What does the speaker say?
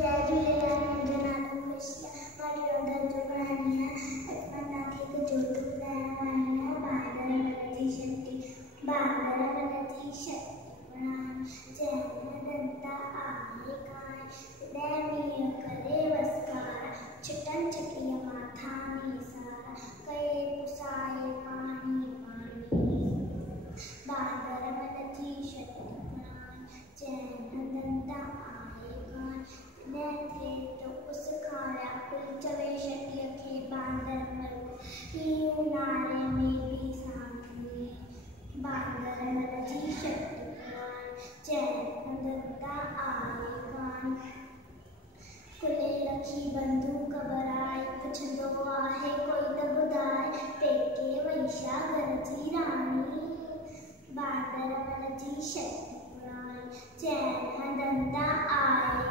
जय झूलेलाल। मुंहिंजो नालो खुशी आहे। मां टियों दर्जो पढ़ंदी आहियां। मां तव्हांखे हिकु जोक ॿुधाइण वारी आहियां। बांदर मन जी शक्ति। बांदर मन जी शक्ति जंहिं में दंता आहे कान, तॾहिं मींहुं करे वसकार, छिटनि छिटीअ माथा निसार, कए पुसाए पाणी पाणी। बांदर मन जी शक्ति जंहिं में दंता आहे कान, तॾहिं थिए तो उस खाया कुल चवे शकीअ खे बांदर मरो, हीउ नाले में बि सामी। बांदर मन जी शक्ति जंहिं में दंता आहे कान, कुले रखी बंदूक बराए, पुछंदो आहे कोई त ॿुधाए, पेके वईशा घर जी राणी। बांदर मन जी शक्ति जंहिं में दंता आहे